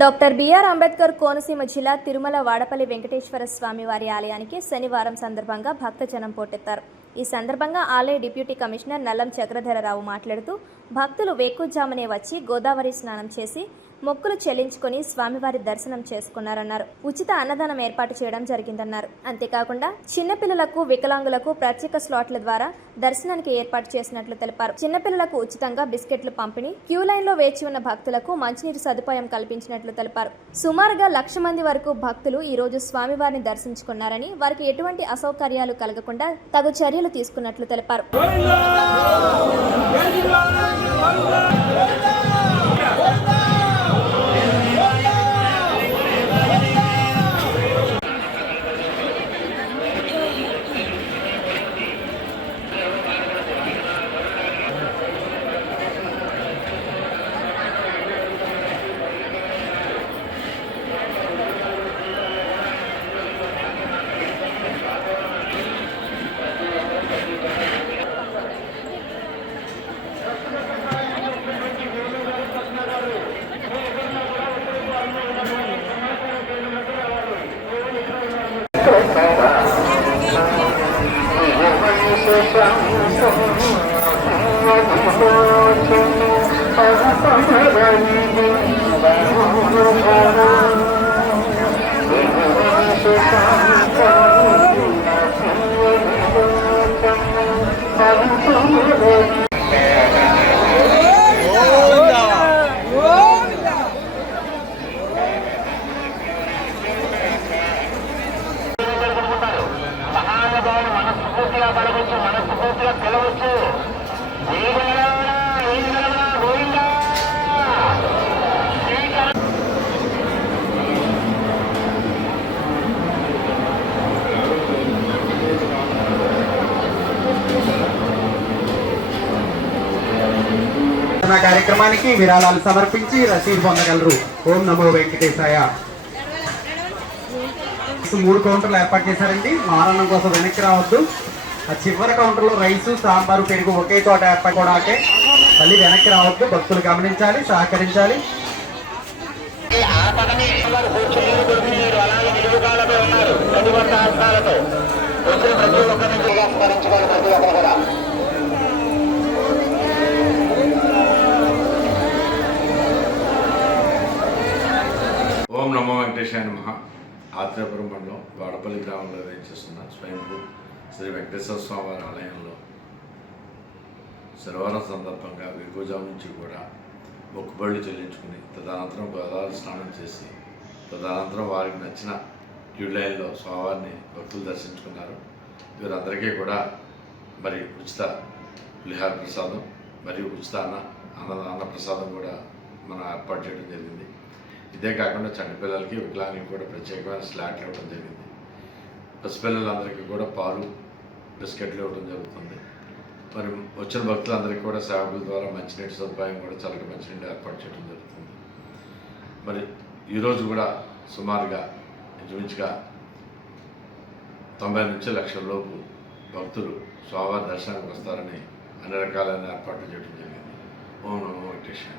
Doctor BR Ambedkar Konaseema జిల్లా తిరుమల వాడపల్లి వెంకటేశ్వర స్వామి వారి ఆలయానికి శనివారం సందర్భంగా భక్తజనం పోటెత్తారు. ఈ సందర్భంగా ఆలయ డిప్యూటీ కమిషనర్ నల్లం చక్రధరరావు మాట్లాడుతూ భక్తులు వేకుజామునే వచ్చి గోదావరి స్నానం చేసి మొక్కులు చెల్లించుకొని స్వామివారి దర్శనం చేసుకున్నారన్నారు. ఉచిత అన్నదానం ఏర్పాటు చేయడం జరిగిందన్నారు. అంతేకాకుండా చిన్నపిల్లలకు, వికలాంగులకు ప్రత్యేక స్లాట్ల ద్వారా దర్శనానికి ఏర్పాటు చేసినట్లు తెలిపారు. చిన్నపిల్లలకు ఉచితంగా బిస్కెట్లు పంపిణీ, క్యూ లైన్ లో వేచి ఉన్న భక్తులకు మంచినీరు సదుపాయం కల్పించినట్లు తెలిపారు. సుమారుగా 1,00,000 మంది వరకు భక్తులు ఈ రోజు స్వామివారిని దర్శించుకున్నారని, వారికి ఎటువంటి అసౌకర్యాలు కలగకుండా తగు చర్యలు తీసుకున్నట్లు తెలిపారు. కార్యక్రమానికి విరాళాలు సమర్పించి రసీదు పొందగలరు. ఓం నమో వెంకటేశాయ. 3 కౌంటర్లు ఏర్పాటు చేశారండి. మారణం కోసం వెనక్కి రావద్దు. ఆ చివరి కౌంటర్లో రైసు, సాంబారు, పెరుగు ఒకే చోట ఏర్పాటు కూడా మళ్ళీ వెనక్కి రావద్దు. భక్తులు గమనించాలి, సహకరించాలి. ఓం నమో వెంకటేశాయ నమః. ఆత్రేయపురం మండలం వాడపల్లి గ్రామంలో వేయించేస్తున్న స్వయంభూ శ్రీ వెంకటేశ్వర స్వామి వారి ఆలయంలో శనివారం సందర్భంగా వేకువజాము నుంచి కూడా మొక్కుబళ్ళు చెల్లించుకుని తదనంతరం గోదావరి స్నానం చేసి తదనంతరం వారికి నచ్చిన క్యూ లైన్లో స్వామివారిని భక్తులు దర్శించుకున్నారు. వీరందరికీ కూడా మరి ఉచిత పులిహార ప్రసాదం మరియు ఉచిత అన్న ప్రసాదం కూడా మనం ఏర్పాటు చేయడం జరిగింది. ఇదే కాకుండా చంటిపిల్లలకి, వికలాంగులకి కూడా ప్రత్యేకమైన స్లాట్లు ఇవ్వడం జరిగింది. పసిపిల్లలందరికీ కూడా పాలు, బిస్కెట్లు ఇవ్వడం జరుగుతుంది. మరి వచ్చిన భక్తులందరికీ కూడా సేవకుల ద్వారా మంచినీటి సదుపాయం కూడా చల్లటి మంచినీళ్ళు ఏర్పాటు చేయడం జరుగుతుంది. మరి ఈరోజు కూడా సుమారుగా ఇంచుమించుగా 90 నుంచి 1,00,000 లోపు భక్తులు స్వామివారి దర్శనానికి వస్తారని అన్ని రకాలైన ఏర్పాట్లు చేయడం జరిగింది. ఓం నమో వెంకటేశ్వర.